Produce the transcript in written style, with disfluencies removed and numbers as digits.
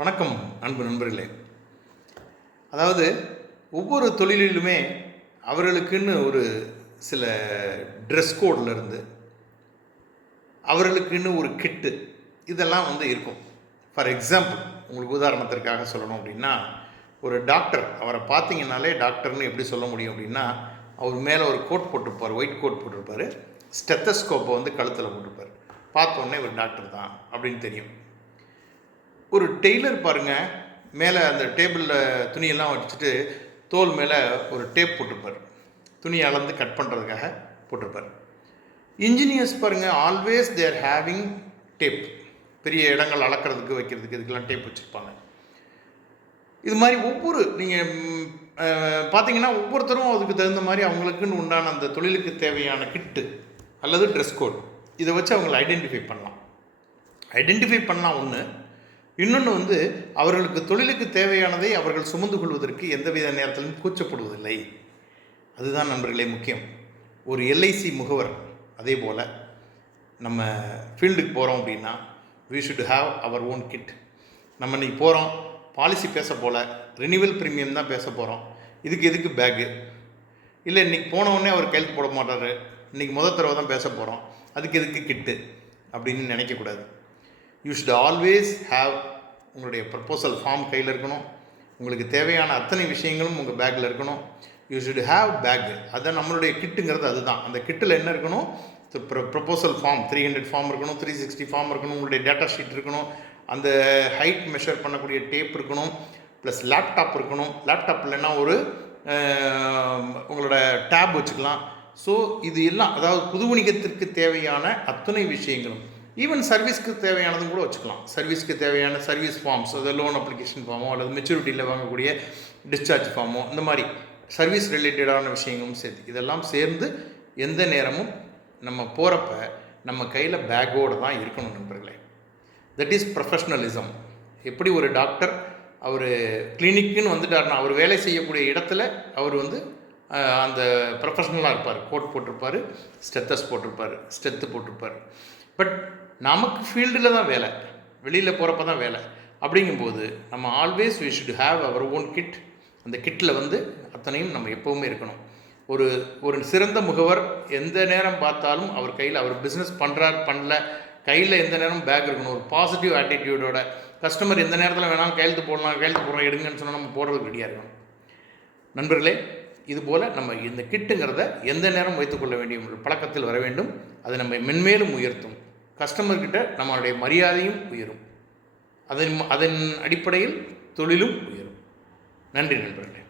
வணக்கம் அன்பு நண்பர்களே. அதாவது ஒவ்வொரு தொழிலிலுமே அவர்களுக்குன்னு ஒரு சில ட்ரெஸ் கோட்லேருந்து அவர்களுக்குன்னு ஒரு கிட்டு இதெல்லாம் இருக்கும். ஃபார் எக்ஸாம்பிள் உங்களுக்கு உதாரணத்திற்காக சொல்லணும் அப்படின்னா, ஒரு டாக்டர் அவரை பார்த்தீங்கன்னாலே டாக்டர்னு எப்படி சொல்ல முடியும் அப்படின்னா, அவர் மேலே ஒரு கோட் போட்டிருப்பார், ஒயிட் கோட் போட்டிருப்பார், ஸ்டெத்தஸ்கோப்பை கழுத்தில் போட்டிருப்பார். பார்த்தோன்னே ஒரு டாக்டர் தான் அப்படின்னு தெரியும். ஒரு டெய்லர் பாருங்கள், மேலே அந்த டேபிளில் துணியெல்லாம் வச்சுட்டு தோல் மேலே ஒரு டேப் போட்டிருப்பார், துணியை அளந்து கட் பண்ணுறதுக்காக போட்டிருப்பார். இன்ஜினியர்ஸ் பாருங்கள், ஆல்வேஸ் தேர் ஹேவிங் டேப், பெரிய இடங்கள் அளக்கிறதுக்கு வைக்கிறதுக்கு இதுக்கெல்லாம் டேப் வச்சுருப்பாங்க. இது மாதிரி ஒவ்வொரு நீங்கள் பார்த்தீங்கன்னா ஒவ்வொருத்தரும் அதுக்கு தகுந்த மாதிரி அவங்களுக்குன்னு உண்டான அந்த தொழிலுக்கு தேவையான கிட்டு அல்லது ட்ரெஸ் கோட் இதை வச்சு அவங்களை ஐடென்டிஃபை பண்ணலாம் ஒன்று. இன்னொன்று அவர்களுக்கு தொழிலுக்கு தேவையானதை அவர்கள் சுமந்து கொள்வதற்கு எந்தவித நேரத்திலும் கூச்சப்படுவதில்லை. அதுதான் நண்பர்களே முக்கியம். ஒரு எல்ஐசி முகவர் அதே போல் நம்ம ஃபீல்டுக்கு போகிறோம் அப்படின்னா we should have our own kit. நம்ம இன்றைக்கி போகிறோம், பாலிசி பேச போல், ரினிவல் ப்ரீமியம் தான் பேச போகிறோம், எதுக்கு பேக்கு இல்லை, இன்றைக்கி போனவுடனே அவர் கையெழுத்து போட மாட்டார், இன்றைக்கி தடவை தான் பேச போகிறோம், எதுக்கு கிட்டு அப்படின்னு நினைக்கக்கூடாது. யூ ஷுட் ஆல்வேஸ் ஹாவ் உங்களுடைய ப்ரப்போசல் ஃபார்ம் கையில் இருக்கணும். உங்களுக்கு தேவையான அத்தனை விஷயங்களும் உங்கள் பேக்கில் இருக்கணும். You should have bag. அதுதான் நம்மளுடைய கிட்டுங்கிறது. அதுதான் அந்த கிட்டில் என்ன இருக்கணும்? ப்ரப்போசல் ஃபார்ம் 300 ஃபார்ம் இருக்கணும், 360 ஃபார்ம் இருக்கணும், உங்களுடைய டேட்டா ஷீட் இருக்கணும், அந்த ஹைட் மெஷர் பண்ணக்கூடிய டேப் இருக்கணும், ப்ளஸ் லேப்டாப் இருக்கணும். லேப்டாப் இல்லைன்னா ஒரு உங்களோட டேப் வச்சுக்கலாம். ஸோ இது எல்லாம், அதாவது புது வணிகத்திற்கு தேவையான அத்தனை விஷயங்களும், ஈவன் சர்வீஸ்க்கு தேவையானதும் கூட வச்சுக்கலாம். சர்வீஸ்க்கு தேவையான சர்வீஸ் ஃபார்ம்ஸ், அது லோன் அப்ளிகேஷன் ஃபார்மோ அல்லது மெச்சூரிட்டியில் வாங்கக்கூடிய டிஸ்சார்ஜ் ஃபார்மோ, இந்த மாதிரி சர்வீஸ் ரிலேட்டடான விஷயங்களும் சேர்த்து இதெல்லாம் சேர்ந்து எந்த நேரமும் நம்ம போகிறப்ப நம்ம கையில் பேக்கோடு தான் இருக்கணும் நண்பர்களே. That is professionalism. எப்படி ஒரு டாக்டர் அவர் கிளினிக்குன்னு வந்துட்டார்னா அவர் வேலை செய்யக்கூடிய இடத்துல அவர் அந்த ப்ரொஃபஷ்னலாக இருப்பார், கோட் போட்டிருப்பார், ஸ்டெத்து போட்டிருப்பார். பட் நமக்கு ஃபீல்டில் தான் வேலை, வெளியில் போகிறப்ப தான் வேலை. அப்படிங்கும்போது நம்ம always we should have our own kit. அந்த கிட்டில் அத்தனையும் நம்ம எப்போவுமே இருக்கணும். ஒரு சிறந்த முகவர் எந்த நேரம் பார்த்தாலும் அவர் கையில், அவர் பிஸ்னஸ் பண்ணல, கையில் எந்த நேரம் பேக் இருக்கணும். ஒரு பாசிட்டிவ் ஆட்டிடியூடோட கஸ்டமர் எந்த நேரத்தில் வேணாலும் கையெழுத்து போடுறோம் எடுங்கன்னு சொன்னால் நம்ம போடுறதுக்கு ரெடியாக இருக்கணும். நண்பர்களே, இதுபோல் நம்ம இந்த கிட்டுங்கிறத எந்த நேரம் வைத்துக்கொள்ள வேண்டிய ஒரு பழக்கத்தில் வர வேண்டும். அதை நம்ம மென்மேலும் உயர்த்தும். கஸ்டமர்கிட்ட நம்மளுடைய மரியாதையும் உயரும். அதன் அடிப்படையில் தொழிலும் உயரும். நன்றி நண்பர்களே.